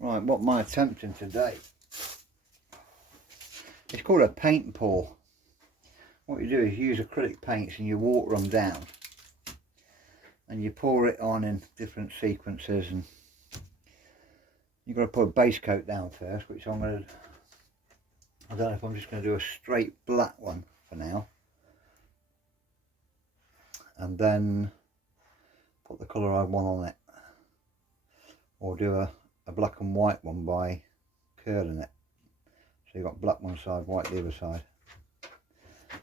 Right, what am I attempting today? It's called a paint pour. What you do is use acrylic paints and you water them down. And you pour it on in different sequences, and you've got to put a base coat down first, which I'm going to, I don't know if I'm just going to do a straight black one for now. And then put the colour I want on it. Or do a black and white one by curling it. So you've got black one side, white the other side.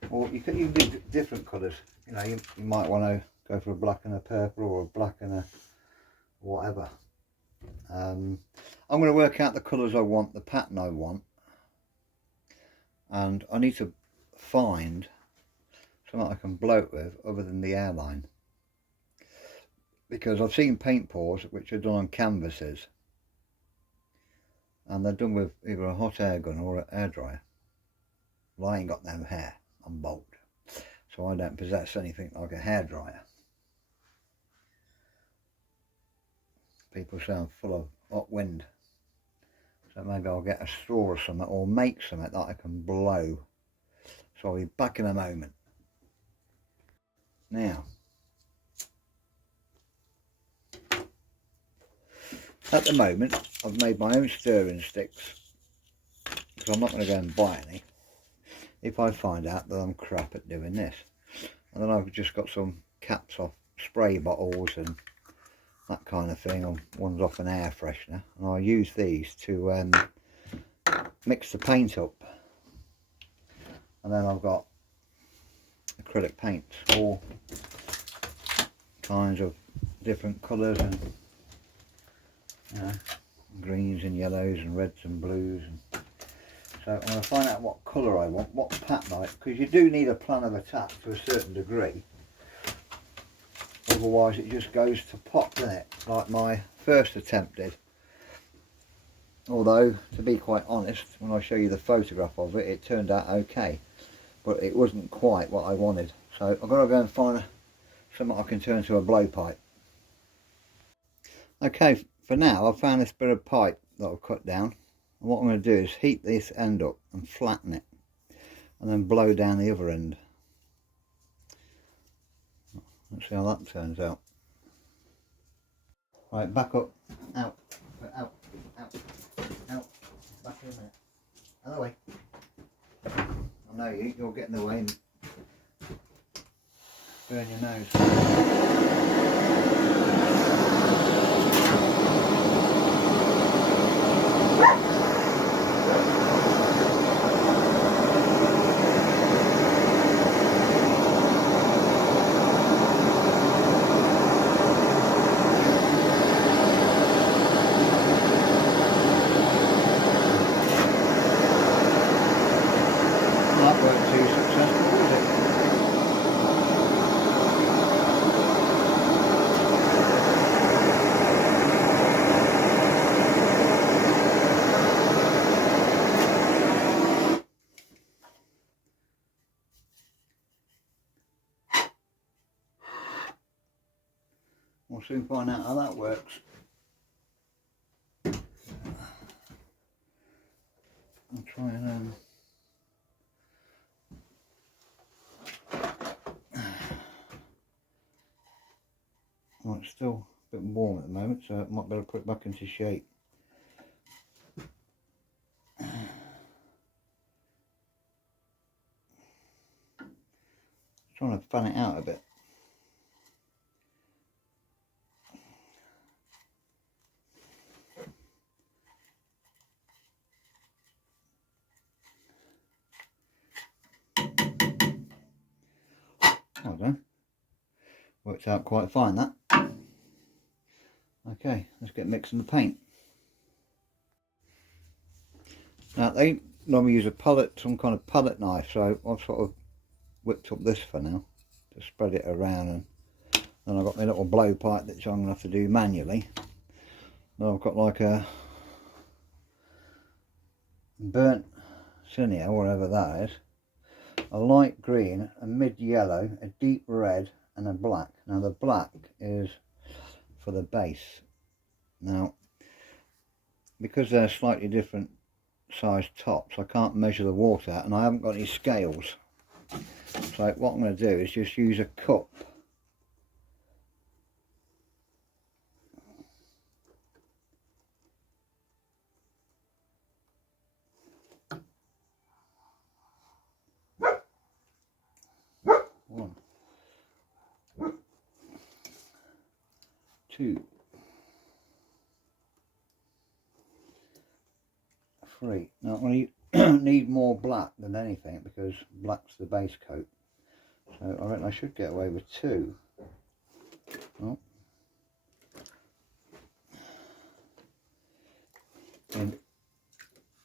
Or you can do different colours. You know, you might want to go for a black and a purple, or a black and a whatever. I'm going to work out the colours I want, the pattern I want, and I need to find something I can blow it with other than the airline, because I've seen paint pours which are done on canvases and they're done with either a hot air gun or an air dryer. Well, I ain't got no hair, I'm bald, so I don't possess anything like a hair dryer. People say I'm full of hot wind, so maybe I'll get a straw or something, or make something that I can blow. So I'll be back in a moment. Now, at the moment I've made my own stirring sticks, because I'm not going to go and buy any if I find out that I'm crap at doing this. And then I've just got some caps off spray bottles and that kind of thing, on one's off an air freshener, and I'll use these to mix the paint up. And then I've got acrylic paints, all kinds of different colours, and you know, greens and yellows and reds and blues. And so I'm going to find out what colour I want, what pattern I want, because you do need a plan of attack to a certain degree. Otherwise it just goes to pot, doesn't it? Like my first attempt did. Although, to be quite honest, when I show you the photograph of it, it turned out okay. But it wasn't quite what I wanted. So I've got to go and find something I can turn to a blowpipe. Okay, for now I've found this bit of pipe that I've cut down. And what I'm going to do is heat this end up and flatten it. And then blow down the other end. Let's see how that turns out. Right, back up, out, out, out, out, back in a minute. Out of the way. I know you'll get in the way and burn your nose. That weren't too successful, was it? We'll soon find out how that works. I'll try and well, it's still a bit warm at the moment, so I might be able to put it back into shape. Trying to fan it out a bit. Well done. Worked out quite fine, that. Okay, let's get mixing the paint. Now they normally use a palette, some kind of palette knife, so I've sort of whipped up this for now to spread it around, and then I've got my little blowpipe that I'm going to have to do manually. Then I've got like a burnt sienna, whatever that is, a light green, a mid yellow, a deep red and a black. Now the black is for the base. Now because they're slightly different size tops, I can't measure the water out, and I haven't got any scales. So what I'm going to do is just use a cup. One, two, three. Now I need more black than anything because black's the base coat. So I reckon I should get away with two. Oh. In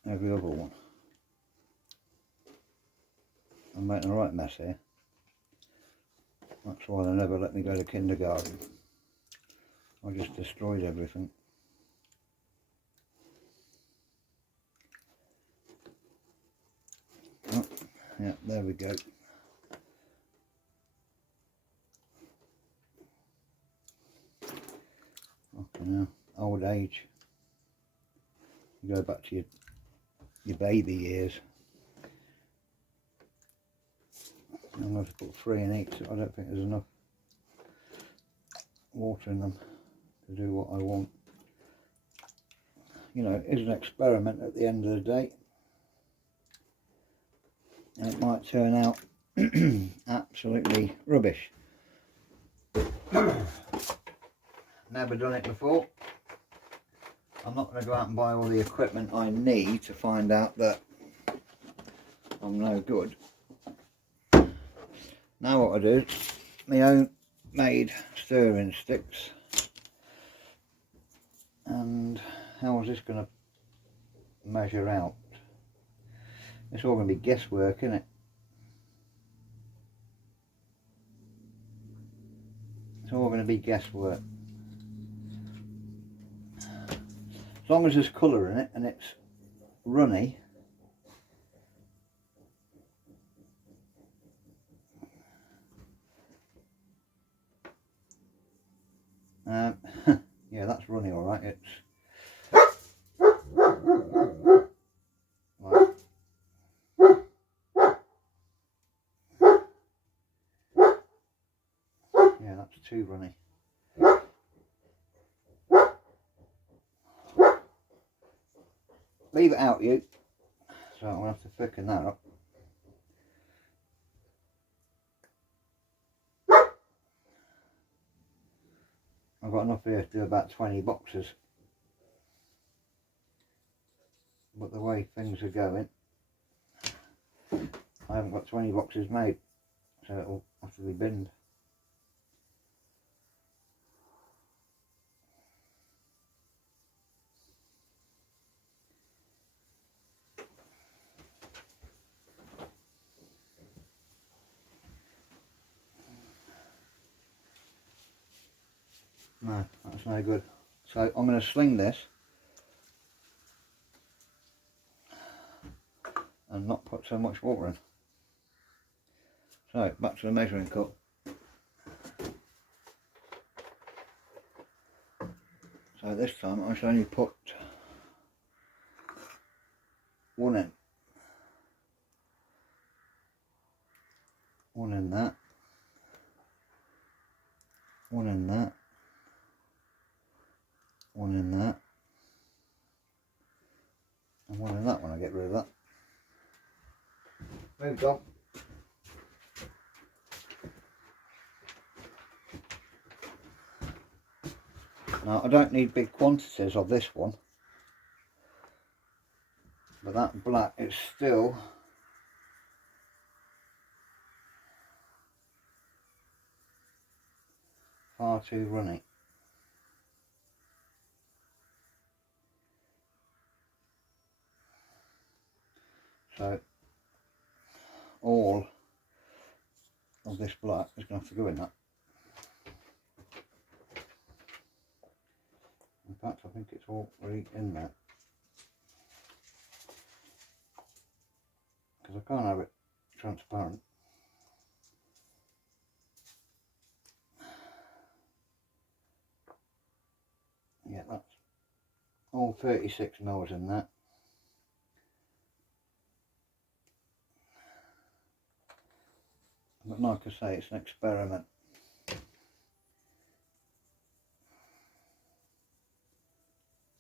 every other one. I'm making a right mess here. That's why they never let me go to kindergarten. I just destroyed everything. Oh, yeah, there we go. Okay, now, old age. You go back to your baby years. I'm going to have to put 3 in each. I don't think there's enough water in them to do what I want. You know, it is an experiment at the end of the day. And it might turn out absolutely rubbish. Never done it before. I'm not going to go out and buy all the equipment I need to find out that I'm no good. Now what I do, my own made stirring sticks. And how is this going to measure out? It's all going to be guesswork, isn't it? It's all going to be guesswork. As long as there's colour in it and it's runny, yeah, that's runny all right. It's right. Yeah, that's too runny. Leave it out, you. So I'm going to have to thicken that up. I've got enough here to do about 20 boxes. But the way things are going, I haven't got 20 boxes made. So it'll have to be binned. No, that's no good. So I'm going to sling this and not put so much water in. So back to the measuring cup. So this time I should only put one in. One in that. One in that. One in that. And one in that when I get rid of that. Moved on. Now I don't need big quantities of this one. But that black is still far too runny. So all of this black is going to have to go in that. In fact, I think it's already in there. Because I can't have it transparent. Yeah, that's all 36 mils in that. But like I say, it's an experiment.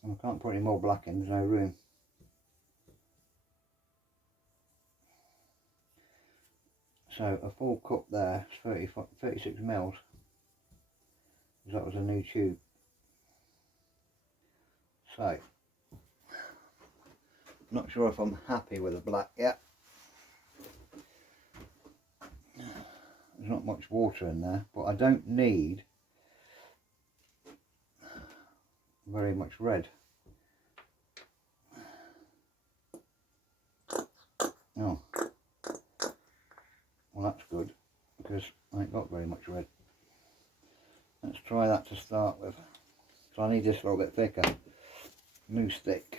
And I can't put any more black in, there's no room. So a full cup there is 36 mils. That was a new tube. So, I'm not sure if I'm happy with the black yet. There's not much water in there, but I don't need very much red. Oh, well that's good, because I ain't got very much red. Let's try that to start with. So I need this a little bit thicker. New stick.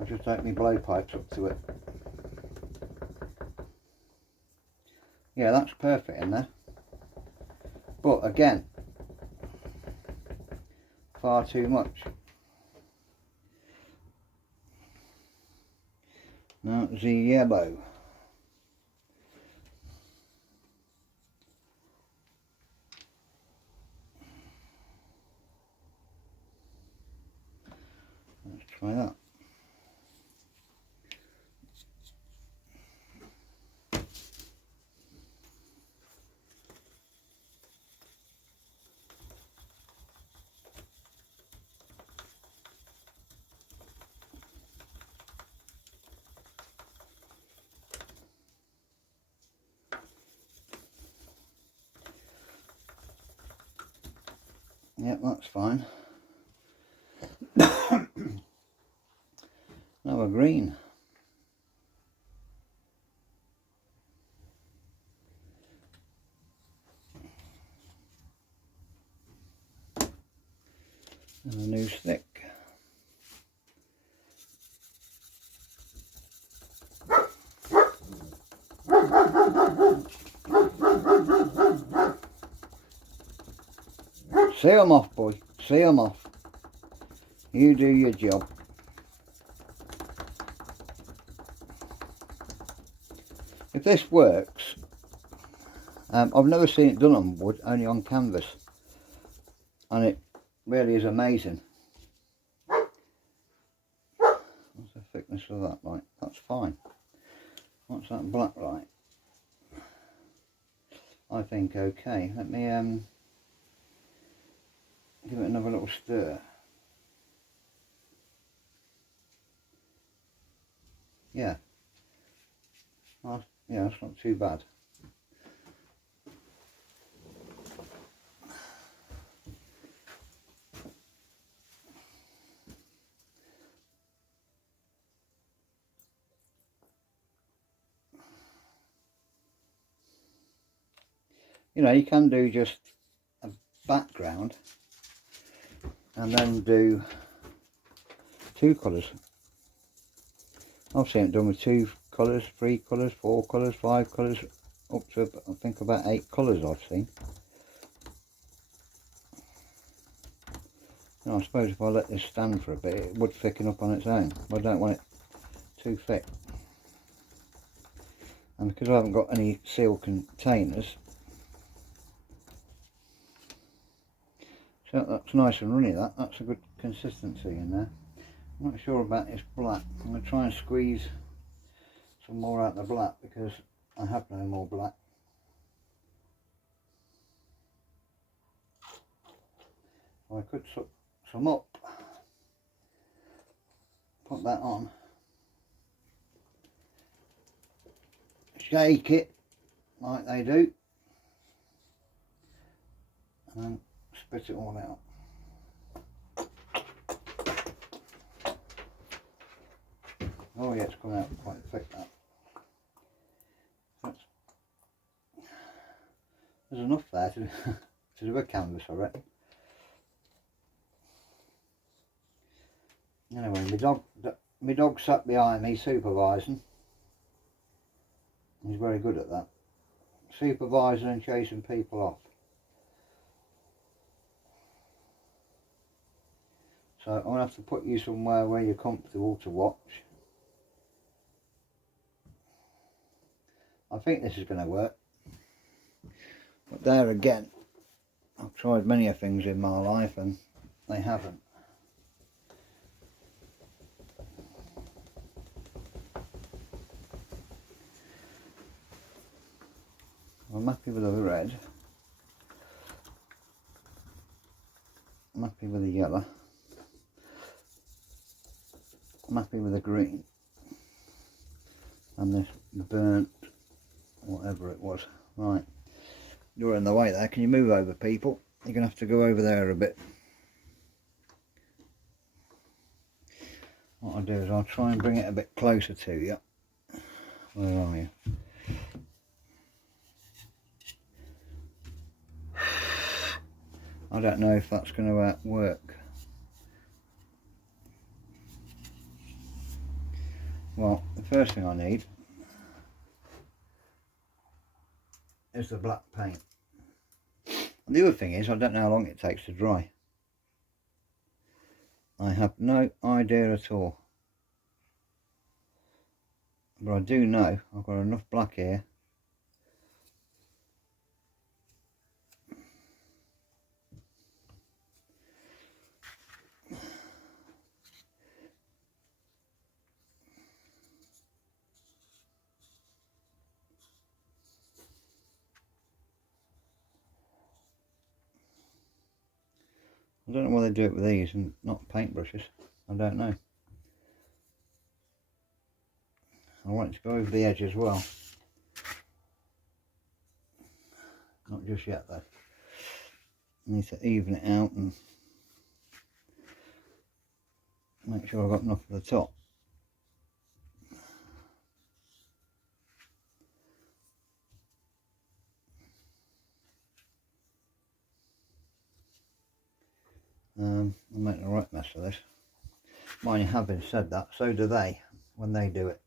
I'll just take my blowpipes up to it. Yeah, that's perfect in there. But again, far too much. Now the yellow. Let's try that. Yep, that's fine. Now a green. And a new stick. See 'em off, boy. See 'em off. You do your job. If this works, I've never seen it done on wood, only on canvas, and it really is amazing. What's the thickness of that like? That's fine. What's that black like? I think okay. Let me give it another little stir. Yeah. Yeah, that's not too bad. You know, you can do just a background and then do two colours. I've seen it done with 2 colours, 3 colours, 4 colours, 5 colours, up to I think about 8 colours I've seen. And I suppose if I let this stand for a bit, it would thicken up on its own. But I don't want it too thick. And because I haven't got any sealed containers, so that's nice and runny, that's a good consistency in there. I'm not sure about this black. I'm going to try and squeeze some more out of the black because I have no more black. I could suck some up, put that on, shake it like they do, and then spit it all out. Oh yeah, it's coming out quite thick that. There's enough there to do a canvas, I reckon. Anyway, My dog sat behind me supervising. He's very good at that. Supervising and chasing people off. So I'm going to have to put you somewhere where you're comfortable to watch. I think this is going to work. But there again, I've tried many things in my life and they haven't. I'm happy with the red. I'm happy with the yellow. I'm happy with the green. And this burnt, whatever it was. Right, you're in the way there. Can you move over, people? You're going to have to go over there a bit. What I'll do is I'll try and bring it a bit closer to you. Where are you? I don't know if that's going to work. Well, the first thing I need is the black paint. And the other thing is, I don't know how long it takes to dry. I have no idea at all. But I do know I've got enough black here. I don't know why they do it with these and not paintbrushes. I don't know. I want it to go over the edge as well. Not just yet though. I need to even it out and make sure I've got enough at the top. I'm making a right mess of this. Mind you, having said that, so do they when they do it.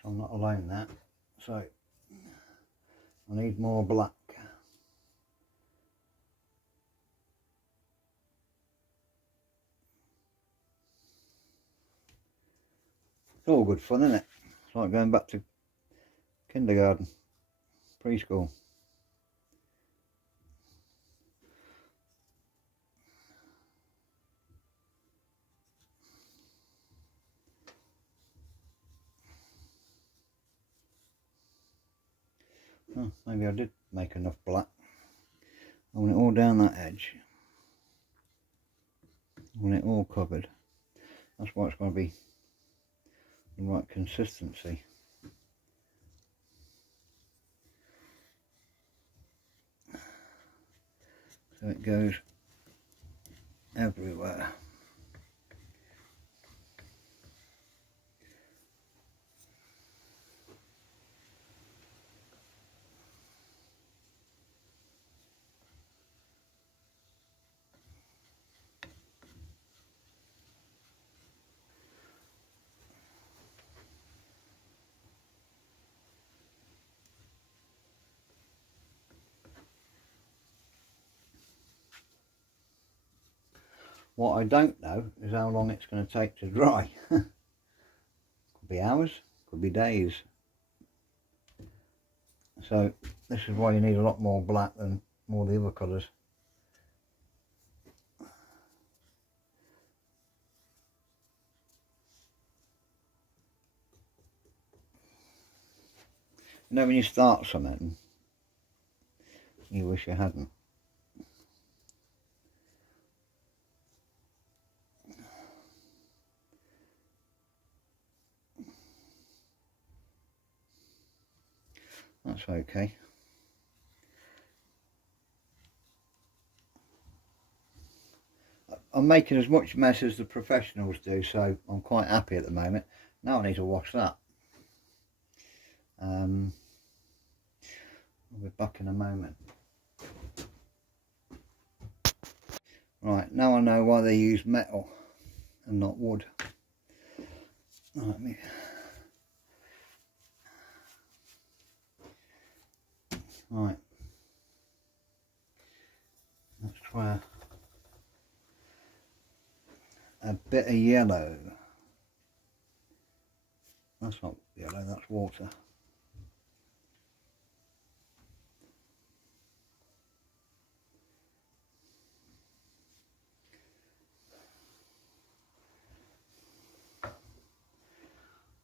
So I'm not alone there. So I need more black. It's all good fun, isn't it? It's like going back to kindergarten, preschool. Oh, maybe I did make enough black. I want it all down that edge. I want it all covered. That's why it's going to be the right consistency. So it goes everywhere. What I don't know is how long it's going to take to dry. Could be hours, could be days. So this is why you need a lot more black than all the other colours. You know when you start something, you wish you hadn't. That's okay. I'm making as much mess as the professionals do, so I'm quite happy at the moment. Now I need to wash that. I'll be back in a moment. Right, now I know why they use metal and not wood. Right, right. Let's try a bit of yellow. That's not yellow, that's water.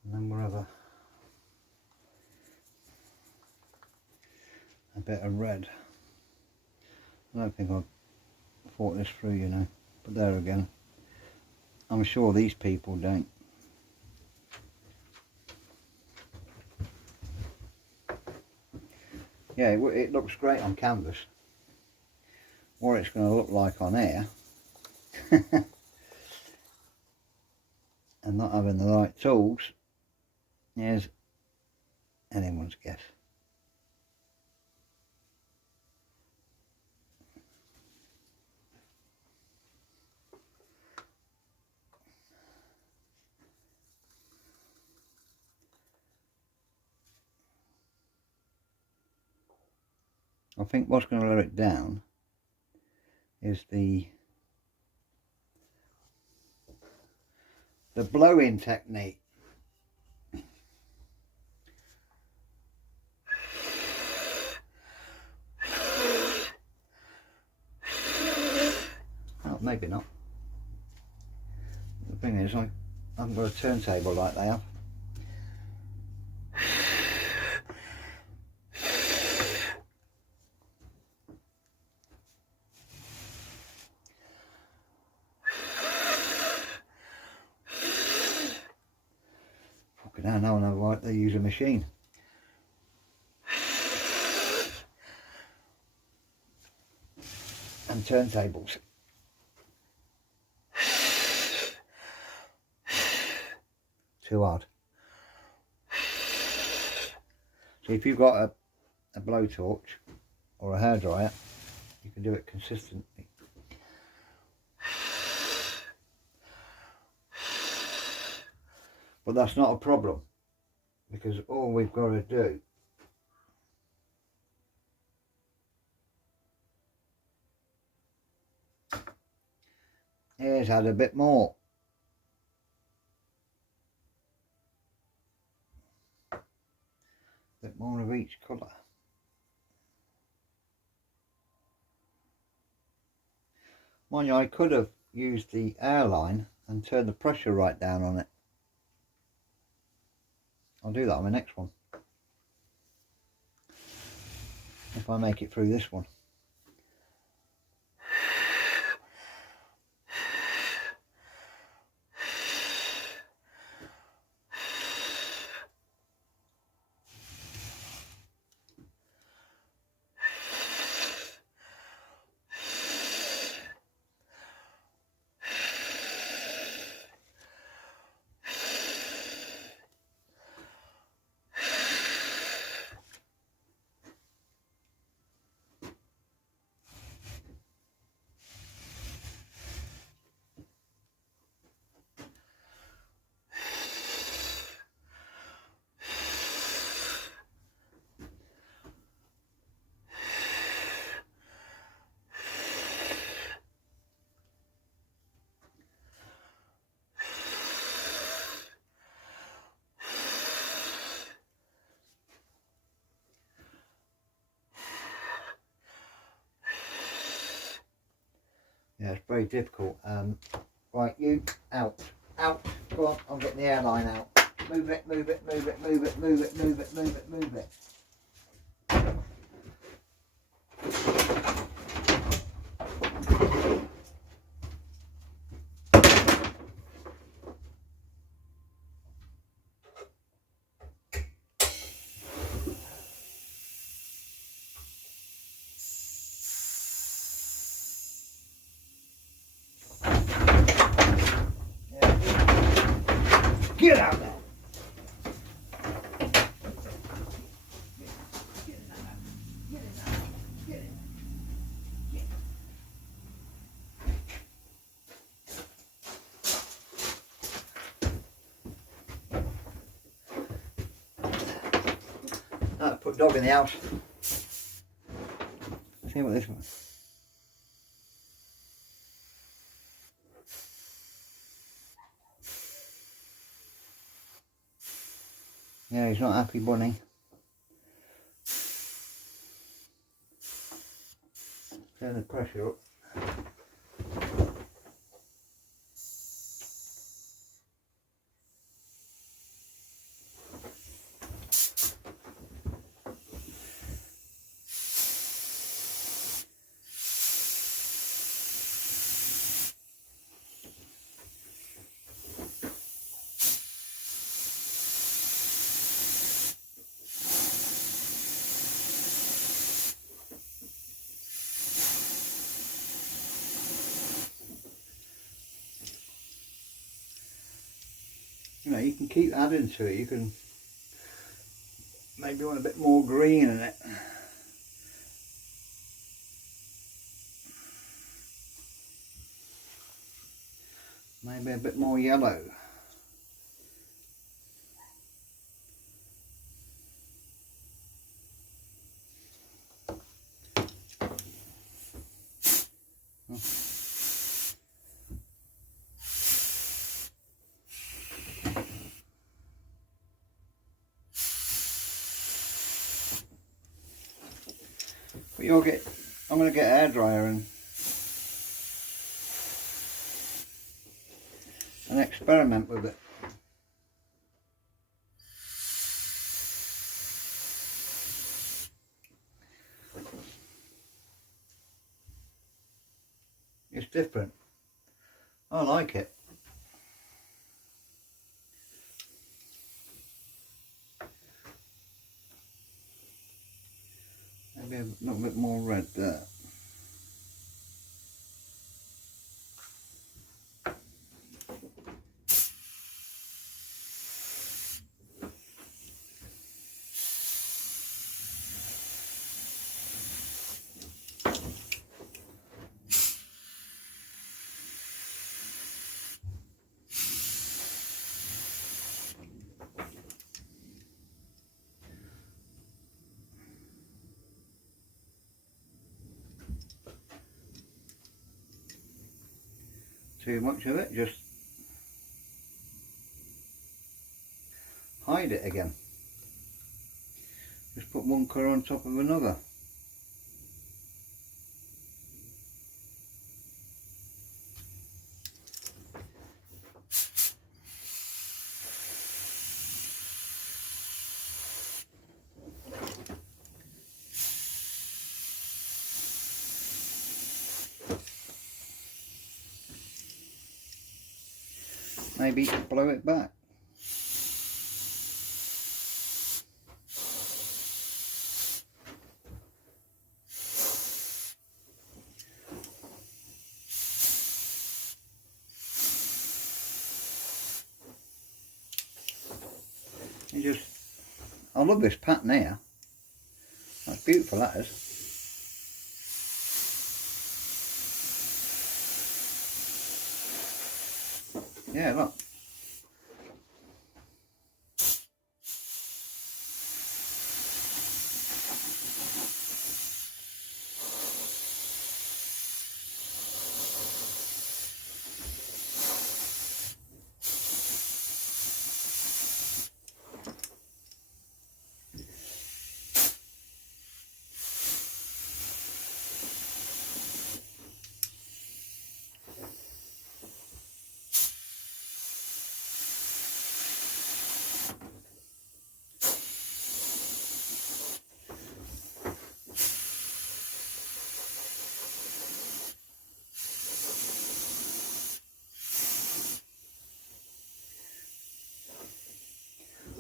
And then we'll have a bit of red. I don't think I've thought this through, you know, but there again, I'm sure these people don't. Yeah, it looks great on canvas. What it's going to look like on air and not having the right tools is anyone's guess. I think what's going to let it down is the blowing technique. Oh, maybe not. The thing is, I haven't got a turntable like they have. Fucking hell, now I know why they use a machine. And turntables. Too hard. So if you've got a blowtorch or a hairdryer, you can do it consistently. But that's not a problem, because all we've got to do is add a bit more. A bit more of each colour. Mind you, I could have used the airline and turned the pressure right down on it. I'll do that on my next one, if I make it through this one. Yeah, it's very difficult. Right, you out, go on, I'm getting the airline out. Move it, move it, move it, move it, move it, move it, move it, move it. Get out there! Put dog in the house. See what this one. Yeah, he's not happy, bunny. Turn the pressure up. You know, you can keep adding to it. You can maybe want a bit more green in it. Maybe a bit more yellow. But you'll get, I'm going to get a hairdryer and experiment with it. It's different. I like it. Maybe a little bit more red there. Too much of it, just hide it again. Just put one colour on top of another. Maybe blow it back. You just, I love this pattern here. That's beautiful, that is. Yeah, look.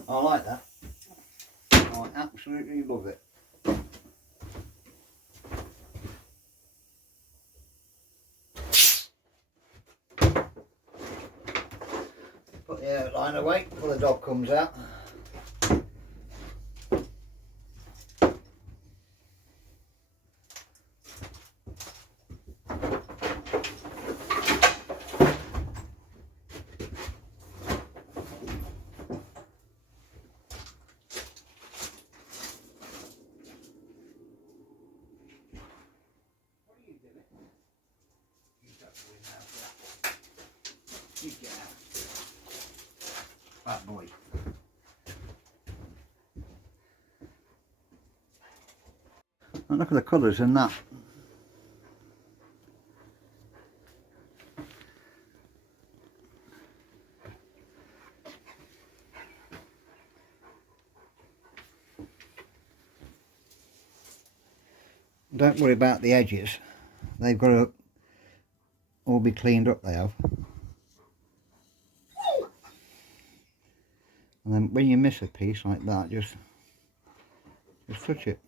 I like that. I absolutely love it. Put the outline away before the dog comes out. bad boy. And look at the colours in that. Don't worry about the edges. They've got to all be cleaned up, they have. And then when you miss a piece like that, just touch it.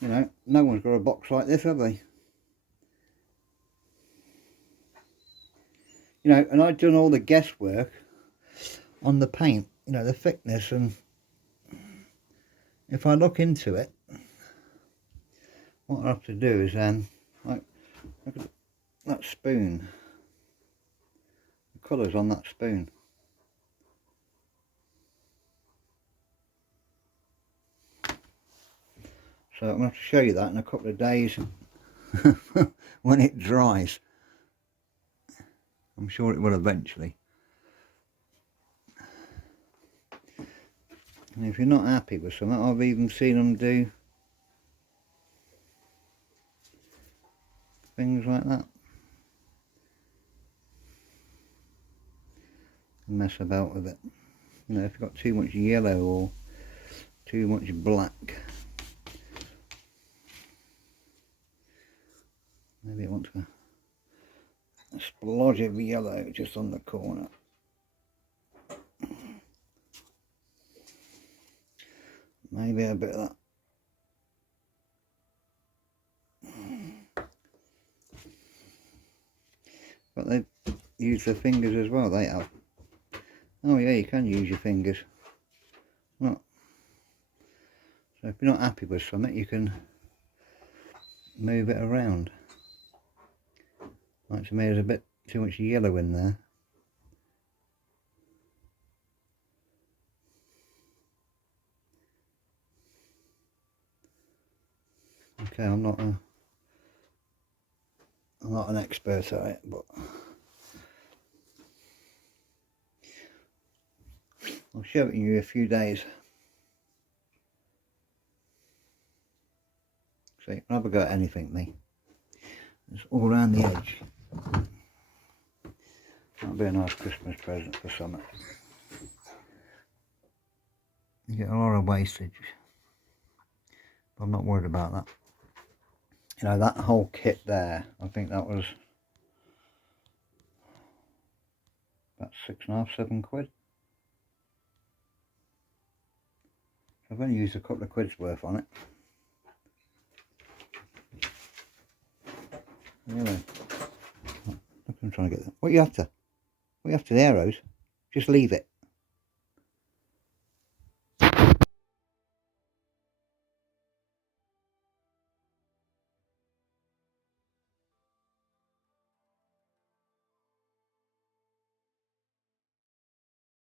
You know, no one's got a box like this, have they? You know, and I've done all the guesswork on the paint, you know, the thickness, and if I look into it, what I have to do is then, like, look at that spoon, the colours on that spoon. So I'm going to have to show you that in a couple of days when it dries. I'm sure it will eventually. And if you're not happy with something, I've even seen them do things like that. Mess about with it. You know, if you've got too much yellow or too much black, maybe it wants a splodge of yellow just on the corner. Maybe a bit of that. But they use their fingers as well, they have. Oh yeah, you can use your fingers. Look. So if you're not happy with something, you can move it around. Like to me, there's a bit too much yellow in there. Okay, I'm not an expert at it, but I'll show it you in a few days. So you can have a go at anything, me. It's all around the edge. That'll be a nice Christmas present for summer. You get a lot of wastage, but I'm not worried about that. You know, that whole kit there, I think that was about £6.5, £7. I've only used a couple of quid's worth on it. Anyway, look, I'm trying to get that. What you have to the arrows, just leave it.